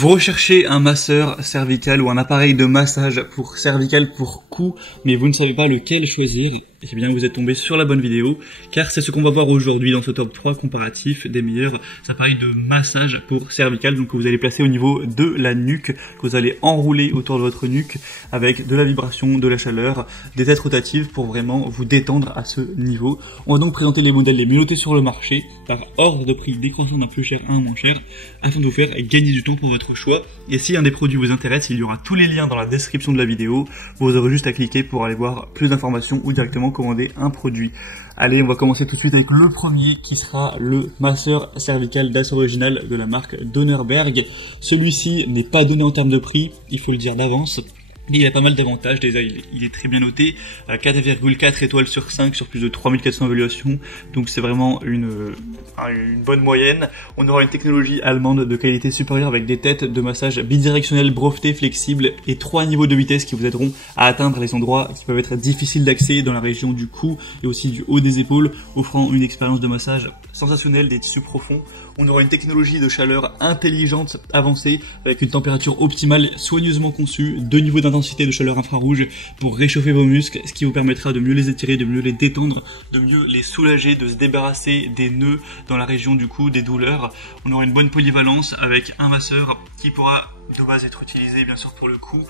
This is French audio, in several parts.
Vous recherchez un masseur cervical ou un appareil de massage pour cervical pour cou, mais vous ne savez pas lequel choisir. Eh bien, vous êtes tombé sur la bonne vidéo, car c'est ce qu'on va voir aujourd'hui dans ce top 3 comparatif des meilleurs appareils de massage pour cervical, donc que vous allez placer au niveau de la nuque, que vous allez enrouler autour de votre nuque avec de la vibration, de la chaleur, des têtes rotatives pour vraiment vous détendre à ce niveau. On va donc présenter les modèles les mieux notés sur le marché, par ordre de prix décroissant d'un plus cher à un moins cher, afin de vous faire gagner du temps pour votre choix. Et si un des produits vous intéresse, il y aura tous les liens dans la description de la vidéo. Vous aurez juste à cliquer pour aller voir plus d'informations ou directement commander un produit. Allez, on va commencer tout de suite avec le premier qui sera le masseur cervical d'As Original de la marque Donnerberg. Celui-ci n'est pas donné en termes de prix, il faut le dire d'avance. Mais il a pas mal d'avantages, déjà il est très bien noté, 4,4 étoiles sur 5 sur plus de 3400 évaluations, donc c'est vraiment une bonne moyenne. On aura une technologie allemande de qualité supérieure avec des têtes de massage bidirectionnelles brevetées, flexibles et 3 niveaux de vitesse qui vous aideront à atteindre les endroits qui peuvent être difficiles d'accès dans la région du cou et aussi du haut des épaules, offrant une expérience de massage sensationnelle des tissus profonds. On aura une technologie de chaleur intelligente avancée avec une température optimale soigneusement conçue, 2 niveaux d'intensité de chaleur infrarouge pour réchauffer vos muscles, ce qui vous permettra de mieux les étirer, de mieux les détendre, de mieux les soulager, de se débarrasser des nœuds dans la région du cou, des douleurs. On aura une bonne polyvalence avec un masseur qui pourra de base être utilisé bien sûr pour le cou,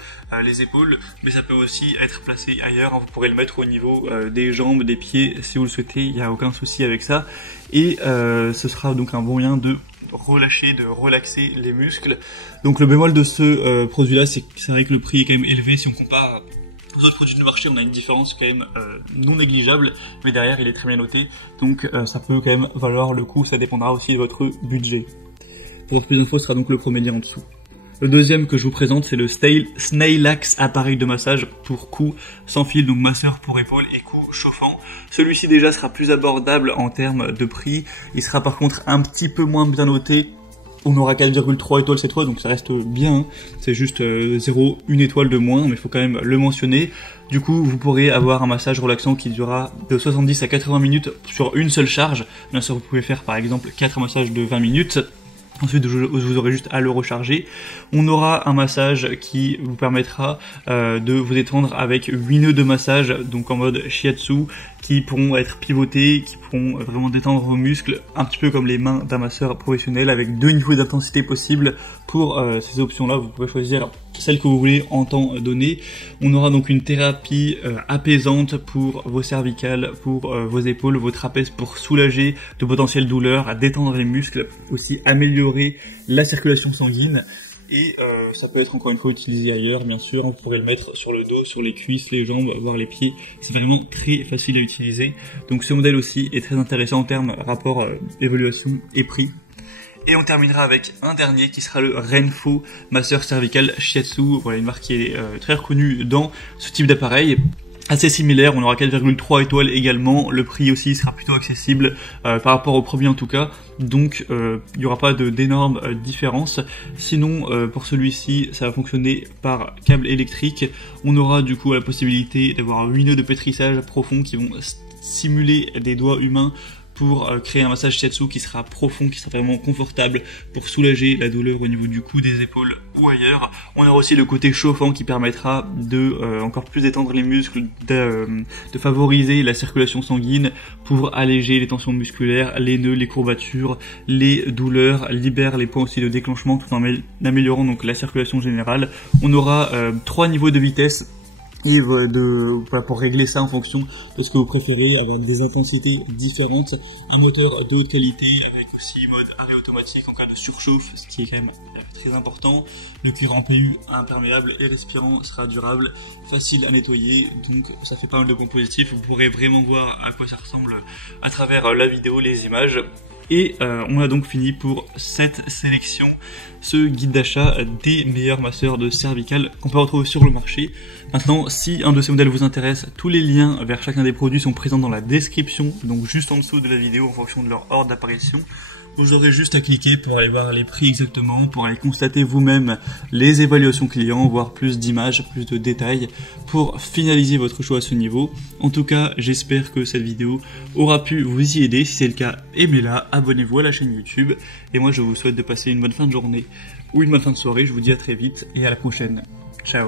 les épaules, mais ça peut aussi être placé ailleurs. Vous pourrez le mettre au niveau des jambes, des pieds si vous le souhaitez, il n'y a aucun souci avec ça. Et ce sera donc un bon moyen de relâcher, de relaxer les muscles. Donc le bémol de ce produit là, c'est vrai que le prix est quand même élevé si on compare aux autres produits du marché. On a une différence quand même non négligeable, mais derrière il est très bien noté, donc ça peut quand même valoir le coup. Ça dépendra aussi de votre budget. Pour plus d'infos, ce sera donc le premier lien en dessous. Le deuxième que je vous présente, c'est le Snailax appareil de massage pour cou sans fil, donc masseur pour épaules et cou chauffant. Celui-ci déjà sera plus abordable en termes de prix. Il sera par contre un petit peu moins bien noté. On aura 4,3 étoiles cette fois, donc ça reste bien, hein. C'est juste 0,1 étoile de moins, mais il faut quand même le mentionner. Du coup, vous pourrez avoir un massage relaxant qui durera de 70 à 80 minutes sur une seule charge. Bien sûr, vous pouvez faire par exemple 4 massages de 20 minutes. Ensuite, vous aurez juste à le recharger. On aura un massage qui vous permettra de vous détendre avec 8 nœuds de massage, donc en mode shiatsu, qui pourront être pivotés, qui pourront vraiment détendre vos muscles, un petit peu comme les mains d'un masseur professionnel, avec 2 niveaux d'intensité possibles. Pour ces options-là, vous pouvez choisir celle que vous voulez en temps donné. On aura donc une thérapie apaisante pour vos cervicales, pour vos épaules, vos trapèzes, pour soulager de potentielles douleurs, à détendre les muscles, aussi améliorer la circulation sanguine. Et ça peut être encore une fois utilisé ailleurs, bien sûr. Vous pourrez le mettre sur le dos, sur les cuisses, les jambes, voire les pieds. C'est vraiment très facile à utiliser. Donc ce modèle aussi est très intéressant en termes rapport évaluation et prix. Et on terminera avec un dernier qui sera le Renfo masseur cervical shiatsu. Voilà, une marque qui est très reconnue dans ce type d'appareil. Assez similaire, on aura 4,3 étoiles également, le prix aussi sera plutôt accessible par rapport au premier en tout cas, donc il n'y aura pas d'énormes différences. Sinon pour celui-ci ça va fonctionner par câble électrique. On aura du coup la possibilité d'avoir 8 nœuds de pétrissage profond qui vont simuler des doigts humains pour créer un massage shiatsu qui sera profond, qui sera vraiment confortable pour soulager la douleur au niveau du cou, des épaules ou ailleurs. On aura aussi le côté chauffant qui permettra de encore plus détendre les muscles, de favoriser la circulation sanguine pour alléger les tensions musculaires, les nœuds, les courbatures, les douleurs, libère les points aussi de déclenchement tout en améliorant donc la circulation générale. On aura 3 niveaux de vitesse et pour régler ça en fonction de ce que vous préférez, avoir des intensités différentes, un moteur de haute qualité avec aussi mode arrêt automatique en cas de surchauffe, ce qui est quand même très important. Le cuir en PU imperméable et respirant sera durable, facile à nettoyer, donc ça fait pas mal de points positifs. Vous pourrez vraiment voir à quoi ça ressemble à travers la vidéo, les images. Et on a donc fini pour cette sélection, ce guide d'achat des meilleurs masseurs de cervical qu'on peut retrouver sur le marché. Maintenant, si un de ces modèles vous intéresse, tous les liens vers chacun des produits sont présents dans la description, donc juste en dessous de la vidéo en fonction de leur ordre d'apparition. Vous aurez juste à cliquer pour aller voir les prix exactement, pour aller constater vous-même les évaluations clients, voir plus d'images, plus de détails, pour finaliser votre choix à ce niveau. En tout cas, j'espère que cette vidéo aura pu vous y aider. Si c'est le cas, aimez-la, abonnez-vous à la chaîne YouTube, et moi je vous souhaite de passer une bonne fin de journée. ou une bonne fin de soirée. Je vous dis à très vite et à la prochaine. Ciao.